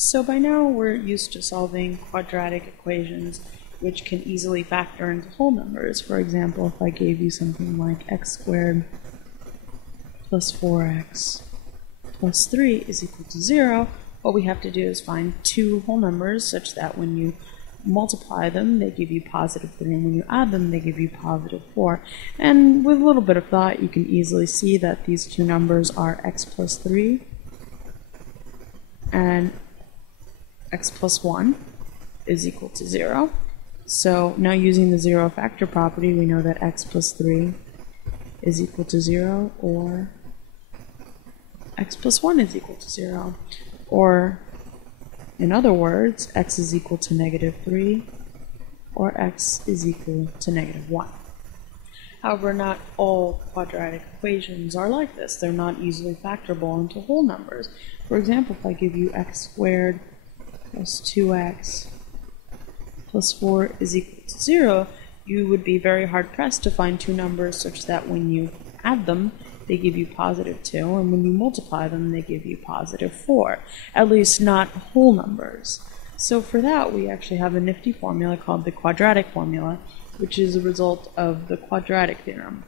So by now we're used to solving quadratic equations which can easily factor into whole numbers. For example, if I gave you something like x squared plus 4x plus 3 is equal to 0, what we have to do is find two whole numbers such that when you multiply them, they give you positive 3, and when you add them, they give you positive 4. And with a little bit of thought, you can easily see that these two numbers are x plus 3 and x plus 1 is equal to 0. So now using the zero factor property, we know that x plus 3 is equal to 0, or x plus 1 is equal to 0. Or, in other words, x is equal to negative 3, or x is equal to negative 1. However, not all quadratic equations are like this. They're not easily factorable into whole numbers. For example, if I give you x squared plus 2x plus 4 is equal to 0, you would be very hard-pressed to find two numbers such that when you add them, they give you positive 2, and when you multiply them, they give you positive 4. At least not whole numbers. So for that, we actually have a nifty formula called the quadratic formula, which is a result of the quadratic theorem,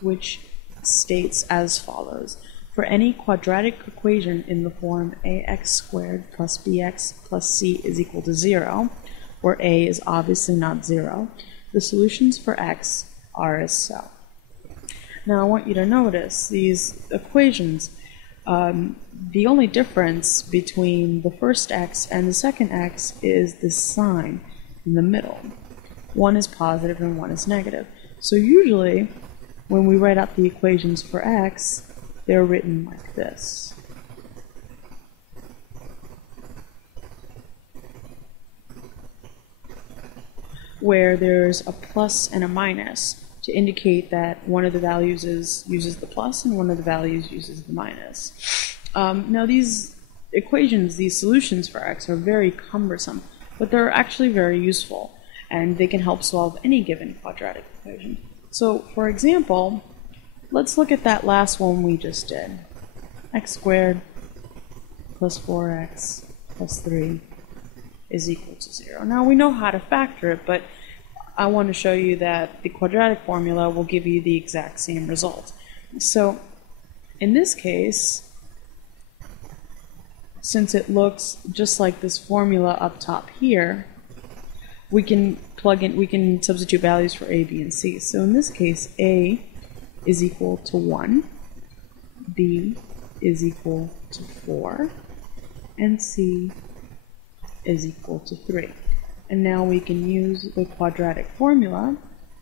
which states as follows. For any quadratic equation in the form ax squared plus bx plus c is equal to 0, where a is obviously not 0, the solutions for x are as so. Now I want you to notice these equations. The only difference between the first x and the second x is the sign in the middle. One is positive and one is negative. So usually when we write out the equations for x, they're written like this. Where there's a plus and a minus to indicate that one of the values uses the plus and one of the values uses the minus. Now these equations, these solutions for x are very cumbersome, but they're actually very useful, and they can help solve any given quadratic equation. So for example, let's look at that last one we just did. X squared plus 4x plus 3 is equal to 0. Now we know how to factor it, but I want to show you that the quadratic formula will give you the exact same result. So in this case, since it looks just like this formula up top here, we can substitute values for a, b, and c. So in this case, a is equal to 1, b is equal to 4, and c is equal to 3. And now we can use the quadratic formula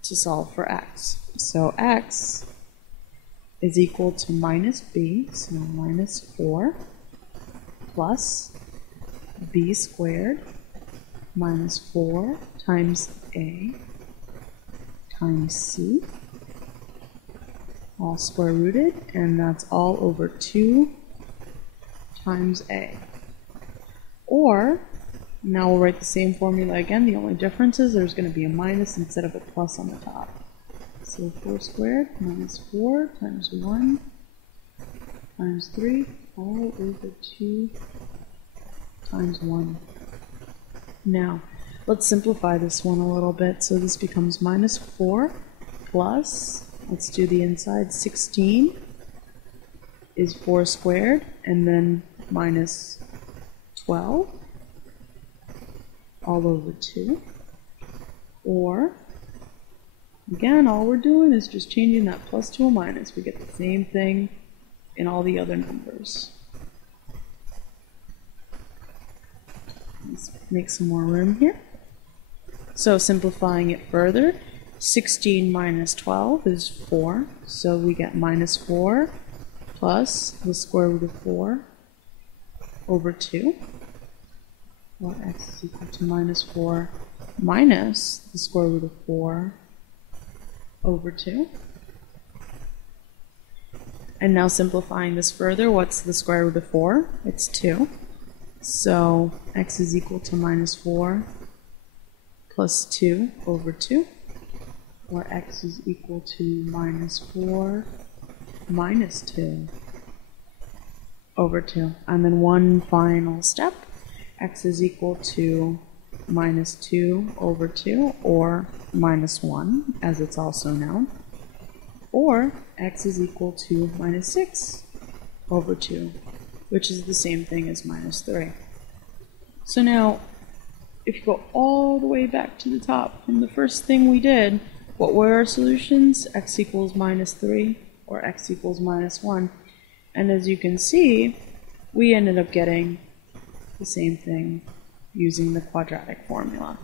to solve for x. So x is equal to minus b, so minus 4, plus b squared minus 4 times a times c, all square rooted, and that's all over 2 times a. Or, now we'll write the same formula again. The only difference is there's going to be a minus instead of a plus on the top. So 4 squared minus 4 times 1 times 3 all over 2 times 1. Now, let's simplify this one a little bit. So this becomes minus 4 plus, let's do the inside, 16 is 4 squared, and then minus 12 all over 2, or, again, all we're doing is just changing that plus to a minus. We get the same thing in all the other numbers. Let's make some more room here. So simplifying it further, 16 minus 12 is 4, so we get minus 4 plus the square root of 4 over 2. Well, x is equal to minus 4 minus the square root of 4 over 2. And now simplifying this further, what's the square root of 4? It's 2. So x is equal to minus 4 plus 2 over 2, or x is equal to minus 4 minus 2 over 2. And then one final step, x is equal to minus 2 over 2, or minus 1, as it's also known, or x is equal to minus 6 over 2, which is the same thing as minus 3. So now, if you go all the way back to the top, from the first thing we did, what were our solutions? X equals minus 3, or x equals minus 1. And as you can see, we ended up getting the same thing using the quadratic formula.